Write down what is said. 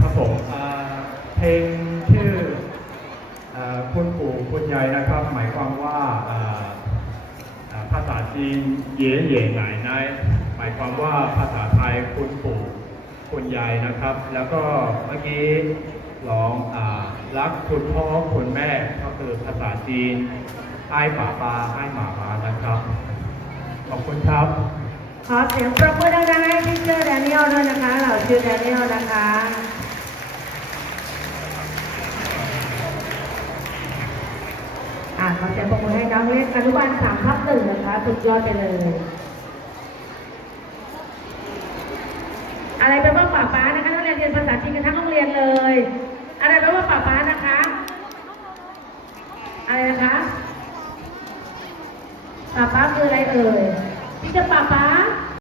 ครับผมเพลงชื่อคุณปู่คุณยายนะครับ หมายความว่าภาษาจีนเย่เย่หนายนหมายความว่าภาษาไทยคุณปู่คุณยายนะครับ แล้วก็เมื่อกี้ร้องรักคุณพ่อคุณแม่ก็คือภาษาจีนไอ้ป่าปลาไอ้หมามานะครับ ขอบคุณครับขอเสียงปรบมือดังๆให้ ขอเสีงปรบมือให้น้องเล็กอนุบาลสามทับหนึ่งนะคะสุดยอดไปเลย อะไรไปว่าป่าป้านะคะนักเรียนเรียนภาษาจีนกันทั้งโรงเรียนเลย อะไรไปว่าป่าป้านะคะ อะไรนะคะป่าป้าคืออะไรเอ่ยพี่จะป่าป้า